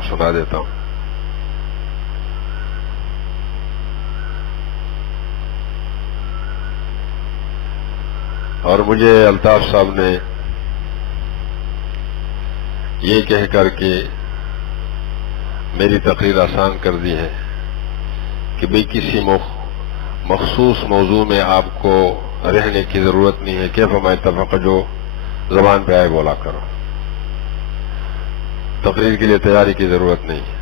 وہ سنا دیتا ہوں. اور مجھے الطاف صاحب نے یہ کہہ کر کے میری تقریر آسان کر دی ہے کہ بھئی کسی مخصوص موضوع میں آپ کو رہنے کی ضرورت نہیں ہے. کیف ما اتفق، جو زبان پہ آئے بولا کرو. تقریر کے لیے تیاری کی ضرورت نہیں ہے.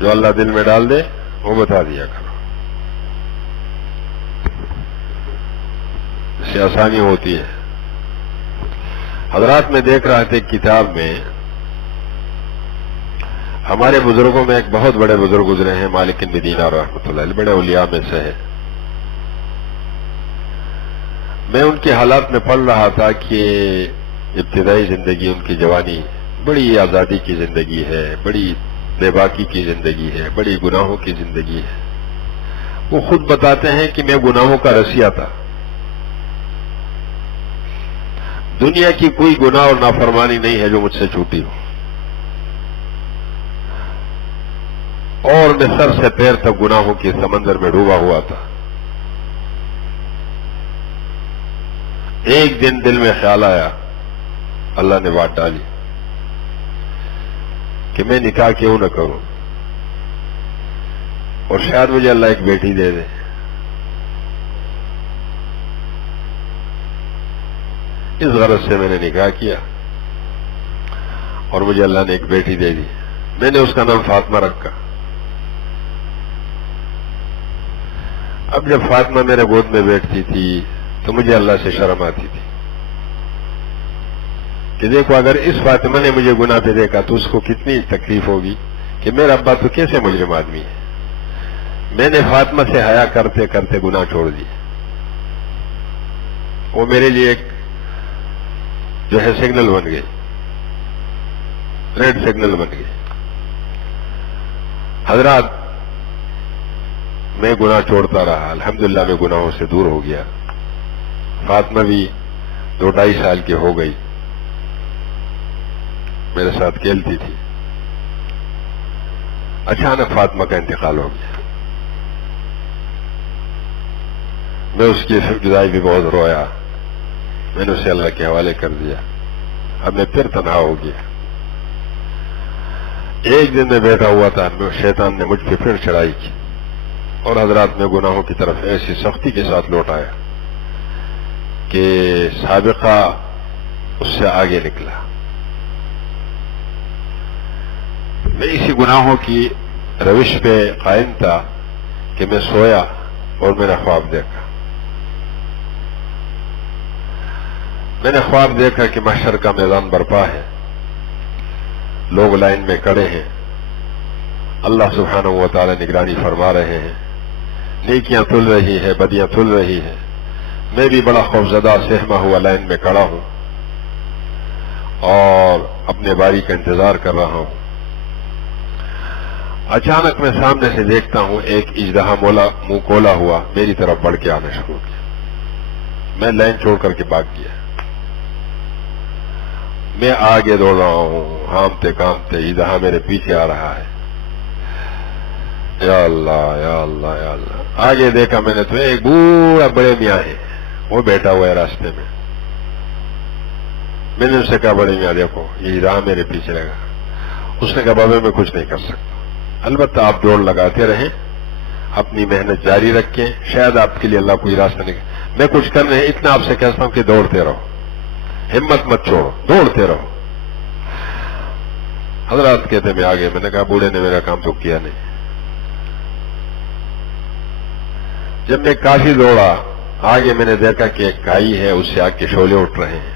جو اللہ دل میں ڈال دے وہ بتا دیا کرو. اس سے آسانی ہوتی ہے. حضرات میں دیکھ رہا تھا ایک کتاب میں ہمارے بزرگوں میں ایک بہت بڑے بزرگ گزرے ہیں، مالک بن دینار رحمۃ اللہ علیہ، بڑے اولیاء میں سے ہے. میں ان کے حالات میں پڑھ رہا تھا کہ ابتدائی زندگی ان کی جوانی بڑی آزادی کی زندگی ہے، بڑی بے باکی کی زندگی ہے، بڑی گناہوں کی زندگی ہے. وہ خود بتاتے ہیں کہ میں گناہوں کا رسیا تھا. دنیا کی کوئی گناہ اور نافرمانی نہیں ہے جو مجھ سے چھوٹی ہو، اور میں سر سے پیر تک گناہوں کے سمندر میں ڈوبا ہوا تھا. ایک دن دل میں خیال آیا، اللہ نے بات ڈالی کہ میں نکاح کیوں نہ کروں، اور شاید مجھے اللہ ایک بیٹی دے دے. اس غرض سے میں نے نکاح کیا اور مجھے اللہ نے ایک بیٹی دے دی. میں نے اس کا نام فاطمہ رکھا. اب جب فاطمہ میرے گود میں بیٹھتی تھی تو مجھے اللہ سے شرم آتی تھی کہ دیکھو اگر اس فاطمہ نے مجھے گناہ پہ دیکھا تو اس کو کتنی تکلیف ہوگی کہ میرا ابا تو کیسے مجرم آدمی ہے. میں نے فاطمہ سے حیا کرتے کرتے گناہ چھوڑ دیے. وہ میرے لیے ایک جو ہے سگنل بن گئی، ریڈ سگنل بن گئی. حضرات میں گناہ چھوڑتا رہا، الحمدللہ میں گناہوں سے دور ہو گیا. فاطمہ بھی 2-2.5 سال کی ہو گئی، میرے ساتھ کھیلتی تھی. اچانک فاطمہ کا انتقال ہو گیا. میں اس کی جدائی بھی بہت رویا. میں نے اسے اللہ کے حوالے کر دیا. اب میں پھر تنہا ہو گیا. ایک دن میں بیٹھا ہوا تھا، شیطان نے مجھ پہ پھر چڑھائی کی اور حضرات میں گناہوں کی طرف ایسی سختی کے ساتھ لوٹ آیا کہ سابقہ اس سے آگے نکلا. میں اسی گناہوں کی روش پہ قائم تھا کہ میں سویا اور میں نے خواب دیکھا. میں نے خواب دیکھا کہ محشر کا میدان برپا ہے، لوگ لائن میں کھڑے ہیں، اللہ سبحانہ و تعالی نگرانی فرما رہے ہیں، نیکیاں تل رہی ہے، بدیاں تل رہی ہے. میں بھی بڑا خوفزدہ سہما ہوا لائن میں کھڑا ہوں اور اپنے باری کا انتظار کر رہا ہوں. اچانک میں سامنے سے دیکھتا ہوں ایک اژدہا منہ کھولا ہوا میری طرف بڑھ کے آنا شروع کیا. میں لائن چھوڑ کر کے بھاگ گیا. میں آگے دوڑ رہا ہوں، ہامتے کامتے اژدہا میرے پیچھے آ رہا ہے. یا اللہ یا اللہ یا اللہ. آگے دیکھا میں نے تو ایک بوڑھا بڑے میاں ہے، وہ بیٹھا ہوا ہے راستے میں. میں نے اس سے کہا بڑے میاں دیکھو یہ اژدہا میرے پیچھے لگا. اس نے کہا بابا میں کچھ نہیں کر سکتا، البتہ آپ دوڑ لگاتے رہیں، اپنی محنت جاری رکھیں، شاید آپ کے لیے اللہ کوئی راستہ نکلے. میں کچھ کر رہے اتنا آپ سے کہتا ہوں کہ دوڑتے رہو، ہمت مت چھوڑو، دوڑتے رہو. حضرات کہتے میں آگے. میں نے کہا بوڑھے نے میرا کام تو کیا نہیں. جب میں کافی دوڑا آگے میں نے دیکھا کہ ایک کائی ہے، اس سے آگ کے شعلے اٹھ رہے ہیں.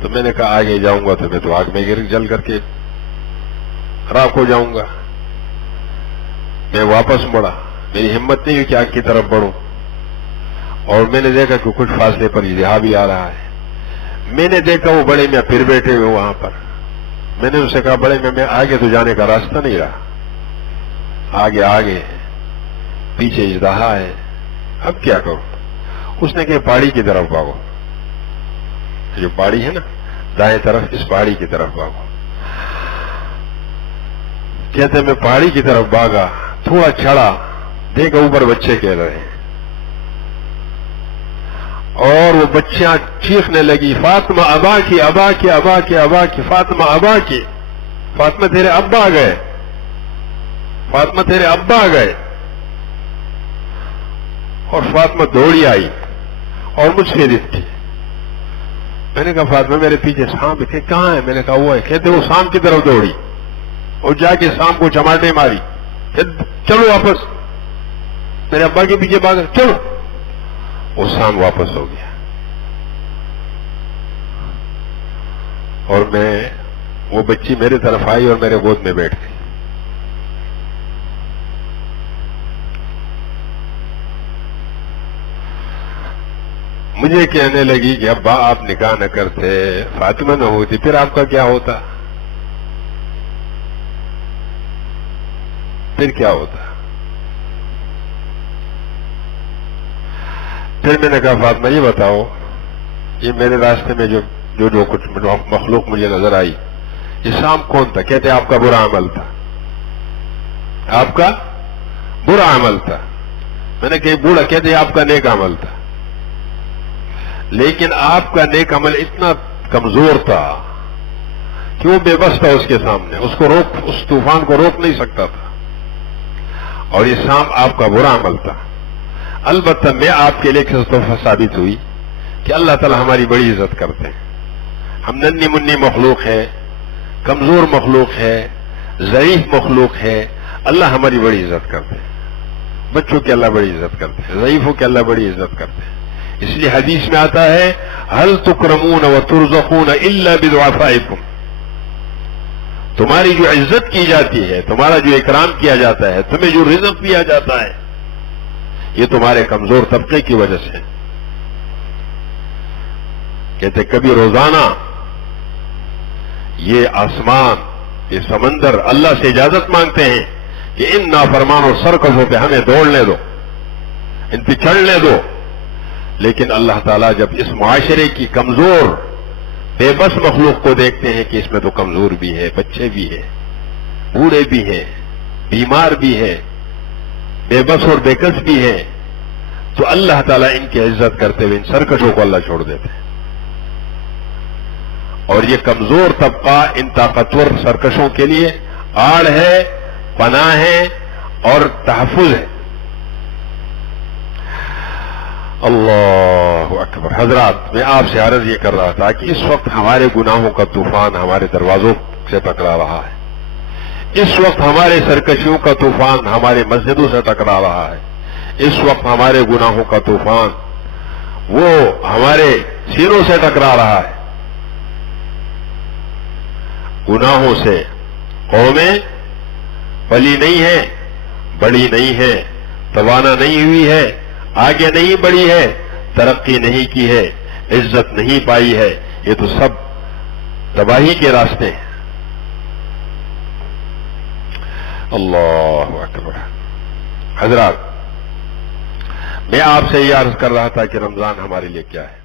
تو میں نے کہا آگے جاؤں گا تو میں تو آگ میں جل کر کے راکھ ہو جاؤں گا. میں واپس مڑا، میری ہمت نہیں ہوئی کہ آگ کی طرف بڑھوں، اور میں نے دیکھا کہ کچھ فاصلے پر اژدہا بھی آ رہا ہے. میں نے دیکھا وہ بڑے میاں پھر بیٹھے ہوئے وہاں پر. میں نے ان سے کہا بڑے میاں میں آگے تو جانے کا راستہ نہیں رہا، آگے آگے پیچھے اژدہا ہے، اب کیا کروں؟ اس نے کہا پہاڑی کی طرف بھاگو. جو پہاڑی ہے نا دائیں طرف اس پہاڑی کی طرف بھاگو. کہتے میں پہاڑی کی طرف بھاگا, تھوڑا چڑھا, دیکھا اوپر بچے کہہ رہے ہیں, اور وہ بچیاں چیخنے لگی, فاطمہ ابا کی, ابا کی, ابا کی, ابا کی, فاطمہ ابا کی, فاطمہ تیرے ابا آ گئے, فاطمہ تیرے ابا آ گئے. اور فاطمہ دوڑی آئی اور مجھ سے رکھی. میں نے کہا فاطمہ میرے پیچھے سانپ تھے, کہاں ہے؟ میں نے کہا وہ ہے. کہتے وہ سانپ کی طرف دوڑی اور جا کے سانپ کو چماٹے ماری. چلو واپس, میرے ابا کے پیچھے بھاگا, چلو. وہ سانپ واپس ہو گیا اور وہ بچی میرے طرف آئی اور میرے گود میں بیٹھ گئی. مجھے کہنے لگی کہ ابا آپ نکاح نہ کرتے, فاطمہ نہ ہوتی, پھر آپ کا کیا ہوتا, پھر کیا ہوتا. پھر میں نے کہا فاطمہ یہ بتاؤ, یہ میرے راستے میں جو کچھ مخلوق مجھے نظر آئی, یہ سانپ کون تھا؟ کہتے آپ کا برا عمل تھا, آپ کا برا عمل تھا. میں نے کہا بوڑھا, کہتے آپ کا نیک عمل تھا, لیکن آپ کا نیک عمل اتنا کمزور تھا کہ وہ بے بس تھا اس کے سامنے, اس طوفان کو روک نہیں سکتا تھا, اور یہ سانپ آپ کا برا عمل تھا. البتہ میں آپ کے لیے تحفہ ثابت ہوئی کہ اللہ تعالیٰ ہماری بڑی عزت کرتے ہیں. ہم ننھی منی مخلوق ہے, کمزور مخلوق ہے, ضعیف مخلوق ہے, اللہ ہماری بڑی عزت کرتے ہیں. بچوں کی اللہ بڑی عزت کرتے ہیں, ضعیفوں کی اللہ بڑی عزت کرتے ہیں. اس لیے حدیث میں آتا ہے هل تکرمون وترزقون الا بضعفائکم, تمہاری جو عزت کی جاتی ہے, تمہارا جو اکرام کیا جاتا ہے, تمہیں جو رزق دیا جاتا ہے, یہ تمہارے کمزور طبقے کی وجہ سے. کہتے کبھی روزانہ یہ آسمان, یہ سمندر اللہ سے اجازت مانگتے ہیں کہ ان نافرمان اور سرکشوں پہ ہمیں دوڑنے دو, ان پہ چڑھنے دو. لیکن اللہ تعالیٰ جب اس معاشرے کی کمزور بے بس مخلوق کو دیکھتے ہیں کہ اس میں تو کمزور بھی ہے, بچے بھی ہیں, بوڑھے بھی ہیں, بیمار بھی ہیں, بے بس اور بے کس بھی ہیں, تو اللہ تعالیٰ ان کی عزت کرتے ہوئے ان سرکشوں کو اللہ چھوڑ دیتے ہیں. اور یہ کمزور طبقہ ان طاقتور سرکشوں کے لیے آڑ ہے, پناہ ہے اور تحفظ ہے. اللہ اکبر. حضرات, میں آپ سے عرض یہ کر رہا تھا کہ اس وقت ہمارے گناہوں کا طوفان ہمارے دروازوں سے ٹکرا رہا ہے. اس وقت ہمارے سرکشیوں کا طوفان ہمارے مسجدوں سے ٹکرا رہا ہے. اس وقت ہمارے گناہوں کا طوفان وہ ہمارے سینوں سے ٹکرا رہا ہے. گناہوں سے قومیں پلی نہیں ہے, بڑی نہیں ہے, توانا نہیں ہوئی ہے, آگے نہیں بڑھی ہے, ترقی نہیں کی ہے, عزت نہیں پائی ہے. یہ تو سب تباہی کے راستے ہیں. اللہ اکبر. حضرات, میں آپ سے یہ عرض کر رہا تھا کہ رمضان ہمارے لیے کیا ہے.